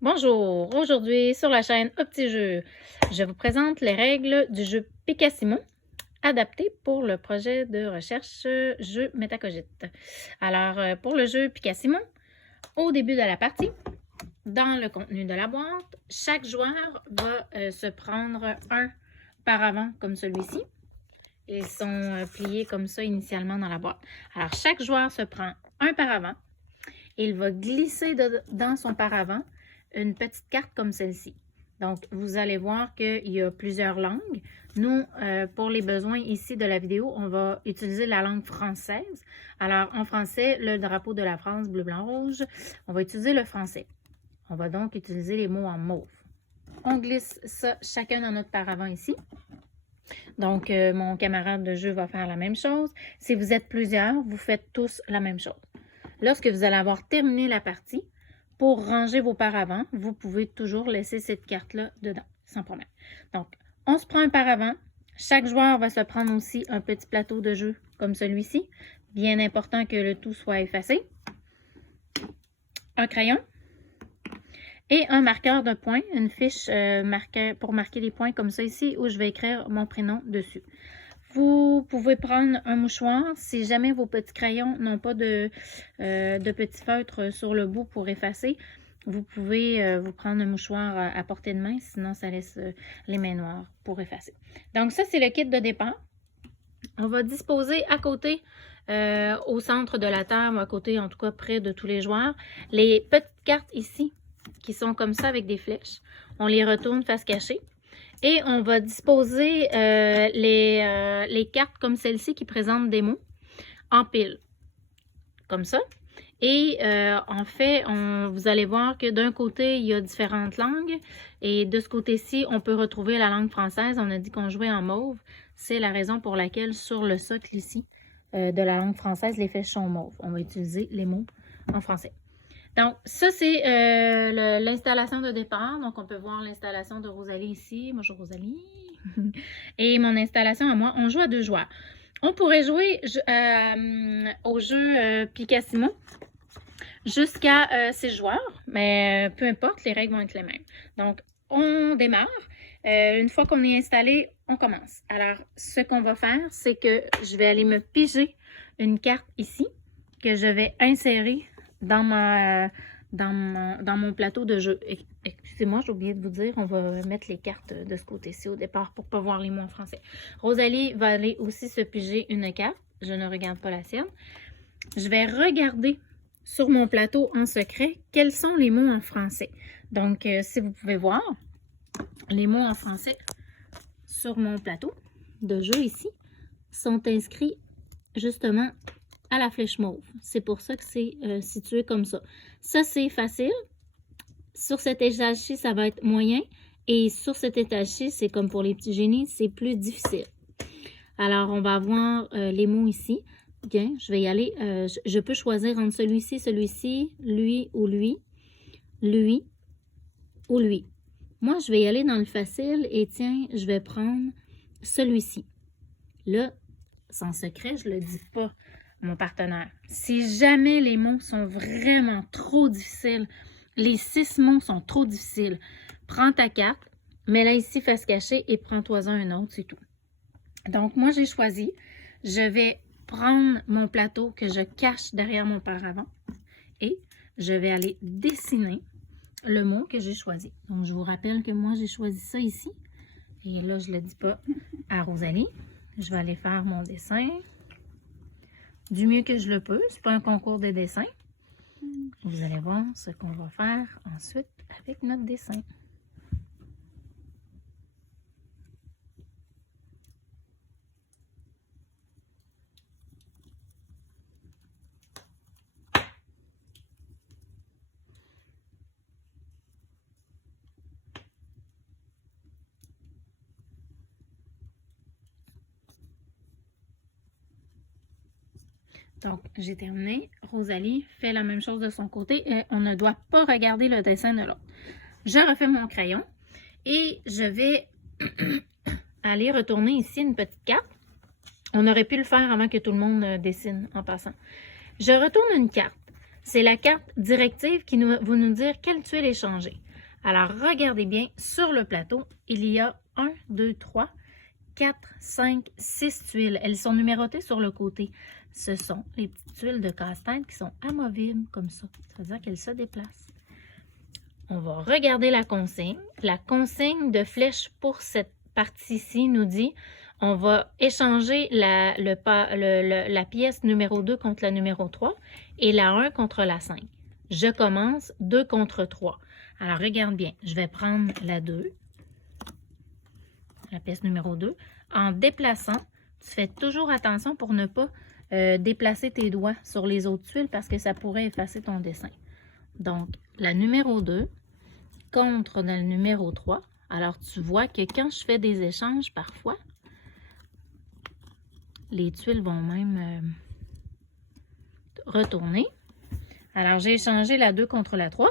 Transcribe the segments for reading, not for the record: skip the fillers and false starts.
Bonjour, aujourd'hui sur la chaîne Opti-Jeux, je vous présente les règles du jeu Picasimo, adapté pour le projet de recherche jeu Métacogite. Alors, pour le jeu Picasimo, au début de la partie, dans le contenu de la boîte, chaque joueur va se prendre un paravent comme celui-ci. Ils sont pliés comme ça initialement dans la boîte. Alors, chaque joueur se prend un paravent. Il va glisser dans son paravent une petite carte comme celle-ci. Donc, vous allez voir qu'il y a plusieurs langues. Nous, pour les besoins ici de la vidéo, on va utiliser la langue française. Alors, en français, le drapeau de la France, bleu, blanc, rouge, on va utiliser le français. On va donc utiliser les mots en mauve. On glisse ça chacun dans notre paravent ici. Donc, mon camarade de jeu va faire la même chose. Si vous êtes plusieurs, vous faites tous la même chose. Lorsque vous allez avoir terminé la partie, pour ranger vos paravents, vous pouvez toujours laisser cette carte-là dedans, sans problème. Donc, on se prend un paravent. Chaque joueur va se prendre aussi un petit plateau de jeu comme celui-ci. Bien important que le tout soit effacé. Un crayon. Et un marqueur de points, une fiche pour marquer les points comme ça ici, où je vais écrire mon prénom dessus. Vous pouvez prendre un mouchoir si jamais vos petits crayons n'ont pas de petits feutres sur le bout pour effacer. Vous pouvez vous prendre un mouchoir à portée de main, sinon ça laisse les mains noires pour effacer. Donc ça, c'est le kit de départ. On va disposer à côté, au centre de la table, à côté en tout cas près de tous les joueurs, les petites cartes ici qui sont comme ça avec des flèches. On les retourne face cachée. Et on va disposer les cartes comme celle-ci qui présentent des mots en pile, comme ça. Et en fait, vous allez voir que d'un côté, il y a différentes langues. Et de ce côté-ci, on peut retrouver la langue française. On a dit qu'on jouait en mauve. C'est la raison pour laquelle sur le socle ici de la langue française, les flèches sont mauves. On va utiliser les mots en français. Donc, ça, c'est l'installation de départ. Donc, on peut voir l'installation de Rosalie ici. Bonjour, Rosalie. Et mon installation à moi, on joue à 2 joueurs. On pourrait jouer au jeu Picasimo jusqu'à 6 joueurs, mais peu importe, les règles vont être les mêmes. Donc, on démarre. Une fois qu'on est installé, on commence. Alors, ce qu'on va faire, c'est que je vais aller me piger une carte ici que je vais insérer dans mon plateau de jeu. Excusez-moi, j'ai oublié de vous dire, on va mettre les cartes de ce côté-ci au départ pour ne pas voir les mots en français. Rosalie va aller aussi se piger une carte. Je ne regarde pas la sienne. Je vais regarder sur mon plateau en secret quels sont les mots en français. Donc, si vous pouvez voir, les mots en français sur mon plateau de jeu ici sont inscrits justement à la flèche mauve. C'est pour ça que c'est situé comme ça. Ça, c'est facile. Sur cet étage-ci, ça va être moyen. Et sur cet étage-ci, c'est comme pour les petits génies, c'est plus difficile. Alors, on va avoir les mots ici. Bien, je vais y aller. Je peux choisir entre celui-ci, celui-ci, lui ou lui, lui ou lui. Moi, je vais y aller dans le facile et tiens, je vais prendre celui-ci. Là, sans secret, je ne le dis pas mon partenaire. Si jamais les mots sont vraiment trop difficiles, les 6 mots sont trop difficiles, prends ta carte, mets-la ici face cachée et prends-toi-en un autre, c'est tout. Donc, moi, j'ai choisi, je vais prendre mon plateau que je cache derrière mon paravent et je vais aller dessiner le mot que j'ai choisi. Donc, je vous rappelle que moi, j'ai choisi ça ici. Et là, je ne le dis pas à Rosalie. Je vais aller faire mon dessin du mieux que je le peux. C'est pas un concours de dessin. Vous allez voir ce qu'on va faire ensuite avec notre dessin. Donc, j'ai terminé. Rosalie fait la même chose de son côté et on ne doit pas regarder le dessin de l'autre. Je refais mon crayon et je vais aller retourner ici une petite carte. On aurait pu le faire avant que tout le monde dessine en passant. Je retourne une carte. C'est la carte directive qui va nous dire quelle tuile est changée. Alors, regardez bien, sur le plateau, il y a 1, 2, 3, 4, 5, 6 tuiles. Elles sont numérotées sur le côté. Ce sont les petites tuiles de casse-tête qui sont amovibles, comme ça. Ça veut dire qu'elles se déplacent. On va regarder la consigne. La consigne de flèche pour cette partie-ci nous dit on va échanger la pièce numéro 2 contre la numéro 3 et la 1 contre la 5. Je commence 2 contre 3. Alors, regarde bien. Je vais prendre la 2, la pièce numéro 2. En déplaçant, tu fais toujours attention pour ne pas déplacer tes doigts sur les autres tuiles parce que ça pourrait effacer ton dessin. Donc, la numéro 2 contre le numéro 3. Alors, tu vois que quand je fais des échanges, parfois, les tuiles vont même retourner. Alors, j'ai échangé la 2 contre la 3.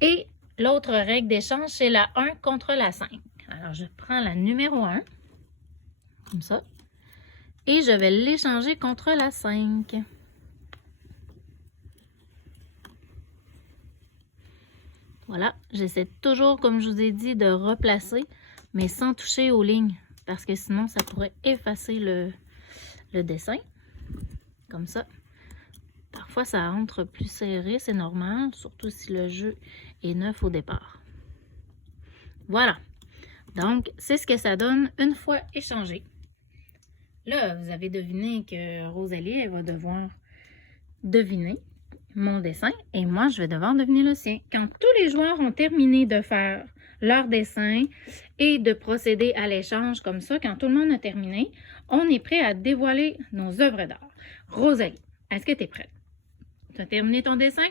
Et l'autre règle d'échange, c'est la 1 contre la 5. Alors, je prends la numéro 1, comme ça, et je vais l'échanger contre la 5. Voilà, j'essaie toujours, comme je vous ai dit, de replacer, mais sans toucher aux lignes, parce que sinon, ça pourrait effacer le dessin, comme ça. Parfois, ça entre plus serré, c'est normal, surtout si le jeu est neuf au départ. Voilà, donc c'est ce que ça donne une fois échangé. Là, vous avez deviné que Rosalie, elle va devoir deviner mon dessin et moi, je vais devoir deviner le sien. Quand tous les joueurs ont terminé de faire leur dessin et de procéder à l'échange comme ça, quand tout le monde a terminé, on est prêt à dévoiler nos œuvres d'art. Rosalie, est-ce que tu es prête? Tu as terminé ton dessin?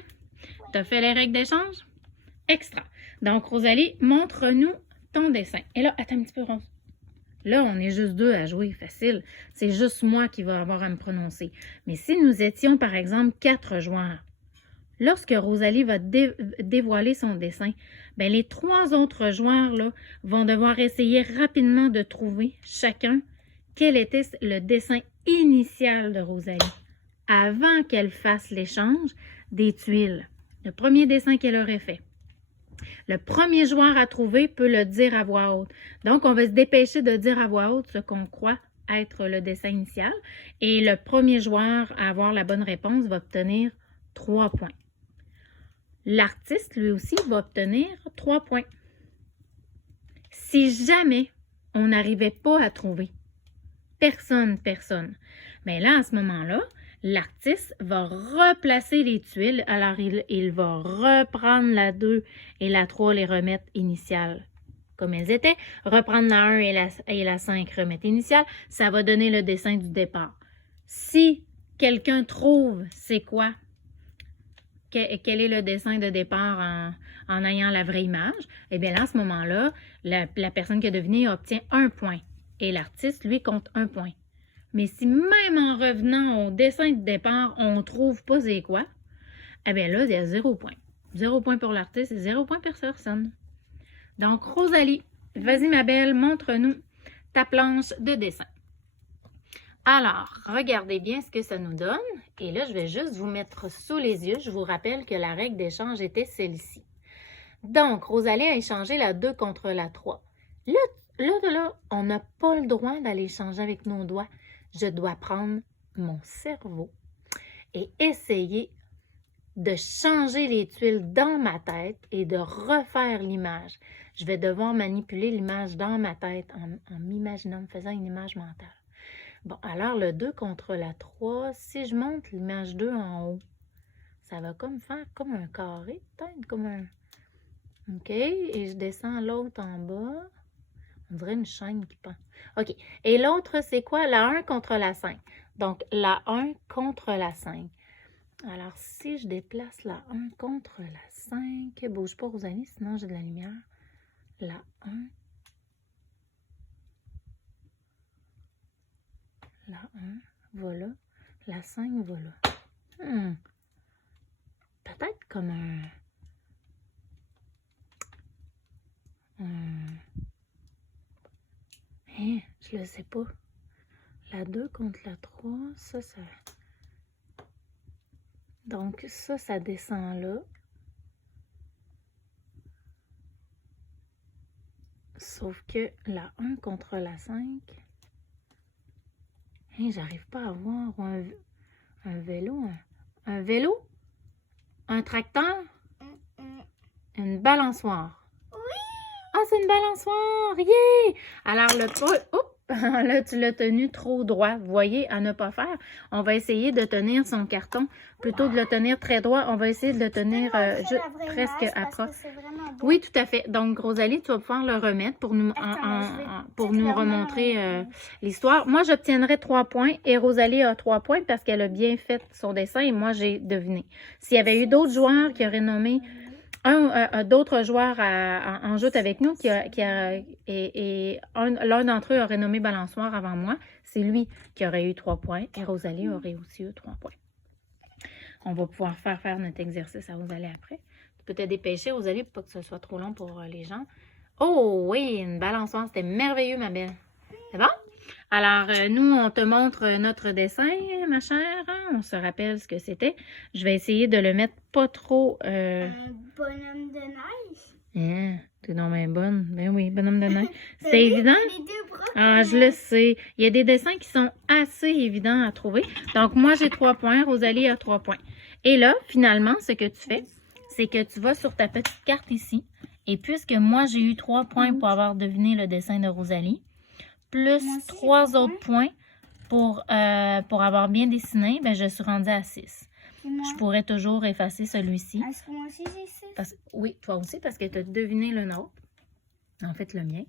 Tu as fait les règles d'échange? Extra. Donc, Rosalie, montre-nous ton dessin. Et là, attends un petit peu, Rose. Là, on est juste deux à jouer, facile. C'est juste moi qui va avoir à me prononcer. Mais si nous étions, par exemple, 4 joueurs, lorsque Rosalie va dévoiler son dessin, bien, les 3 autres joueurs là, vont devoir essayer rapidement de trouver chacun quel était le dessin initial de Rosalie avant qu'elle fasse l'échange des tuiles. Le premier dessin qu'elle aurait fait. Le premier joueur à trouver peut le dire à voix haute. Donc, on va se dépêcher de dire à voix haute ce qu'on croit être le dessin initial. Et le premier joueur à avoir la bonne réponse va obtenir 3 points. L'artiste, lui aussi, va obtenir 3 points. Si jamais on n'arrivait pas à trouver personne, mais là, à ce moment-là, l'artiste va replacer les tuiles. Alors, il va reprendre la 2 et la 3, les remettre initiales comme elles étaient. Reprendre la 1 et la 5, remettre initiale. Ça va donner le dessin du départ. Si quelqu'un trouve c'est quoi, quel est le dessin de départ en ayant la vraie image, eh bien là, à ce moment-là, la personne qui a deviné obtient 1 point. Et l'artiste, lui, compte 1 point. Mais si même en revenant au dessin de départ, on ne trouve pas c'est quoi, eh bien là, il y a 0 point. 0 point pour l'artiste et 0 point pour personne. Donc, Rosalie, vas-y ma belle, montre-nous ta planche de dessin. Alors, regardez bien ce que ça nous donne. Et là, je vais juste vous mettre sous les yeux. Je vous rappelle que la règle d'échange était celle-ci. Donc, Rosalie a échangé la 2 contre la 3. Là, on n'a pas le droit d'aller échanger avec nos doigts. Je dois prendre mon cerveau et essayer de changer les tuiles dans ma tête et de refaire l'image. Je vais devoir manipuler l'image dans ma tête en m'imaginant, en faisant une image mentale. Bon, alors le 2 contre la 3, si je monte l'image 2 en haut, ça va comme faire comme un carré, peut-être comme un... OK, et je descends l'autre en bas. On dirait une chaîne qui pend. OK. Et l'autre, c'est quoi? La 1 contre la 5. Donc, la 1 contre la 5. Alors, si je déplace la 1 contre la 5, bouge pas, Rosalie, sinon j'ai de la lumière. La 1. La 1, voilà. La 5, voilà. Peut-être comme Hein, je le sais pas. La 2 contre la 3, ça... Donc, ça descend là. Sauf que la 1 contre la 5... Hey, j'arrive pas à voir un vélo. Un vélo? Un tracteur? Une balançoire. Ah, c'est une balançoire! Yeah! Alors, le pas... Oups! Là, tu l'as tenu trop droit. Vous voyez, à ne pas faire. On va essayer de tenir son carton. Plutôt que de le tenir très droit, on va essayer de le tenir presque à proche. Oui, tout à fait. Donc, Rosalie, tu vas pouvoir le remettre pour nous, nous remontrer l'histoire. Moi, j'obtiendrai 3 points et Rosalie a 3 points parce qu'elle a bien fait son dessin et moi, j'ai deviné. S'il y avait eu d'autres joueurs qui auraient nommé... d'autres joueurs en joute avec nous l'un d'entre eux aurait nommé balançoire avant moi. C'est lui qui aurait eu 3 points et Rosalie aurait aussi eu 3 points. On va pouvoir faire notre exercice à Rosalie après. Tu peux te dépêcher, Rosalie, pour pas que ce soit trop long pour les gens. Oh oui, une balançoire, c'était merveilleux, ma belle. C'est bon? Alors, nous, on te montre notre dessin, ma chère. On se rappelle ce que c'était. Je vais essayer de le mettre pas trop... Un bonhomme de neige. T'es donc bien bonne. Ben oui, bonhomme de neige. C'était évident? Ah, je le sais. Il y a des dessins qui sont assez évidents à trouver. Donc, moi, j'ai 3 points. Rosalie a 3 points. Et là, finalement, ce que tu fais, c'est que tu vas sur ta petite carte ici. Et puisque moi, j'ai eu 3 points pour avoir deviné le dessin de Rosalie, plus 3 autres points pour avoir bien dessiné, ben, je suis rendue à 6. Je pourrais toujours effacer celui-ci. Est-ce que moi aussi j'ai 6? Oui, toi aussi, parce que tu as deviné le nôtre. En fait, le mien.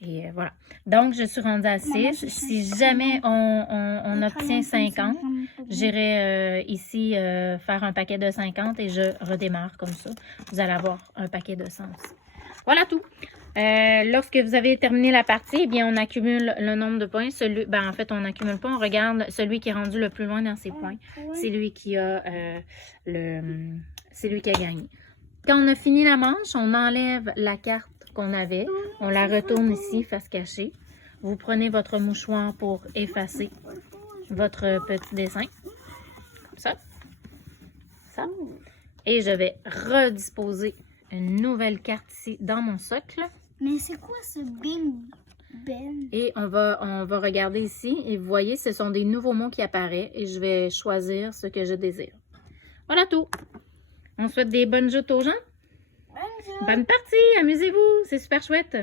Et voilà. Donc, je suis rendue à 6. Si jamais on obtient 50, j'irai ici faire un paquet de 50 et je redémarre comme ça. Vous allez avoir un paquet de 100 aussi. Voilà tout. Lorsque vous avez terminé la partie, eh bien, on accumule le nombre de points. En fait, on n'accumule pas, on regarde celui qui est rendu le plus loin dans ses points. C'est lui qui a gagné. Quand on a fini la manche, on enlève la carte qu'on avait. On la retourne ici, face cachée. Vous prenez votre mouchoir pour effacer votre petit dessin. Comme ça. Ça. Et je vais redisposer une nouvelle carte ici dans mon socle. Mais c'est quoi ce Bing Ben? Et on va regarder ici. Et vous voyez, ce sont des nouveaux mots qui apparaissent. Et je vais choisir ce que je désire. Voilà tout. On souhaite des bonnes joutes aux gens. Bonne partie. Amusez-vous. C'est super chouette.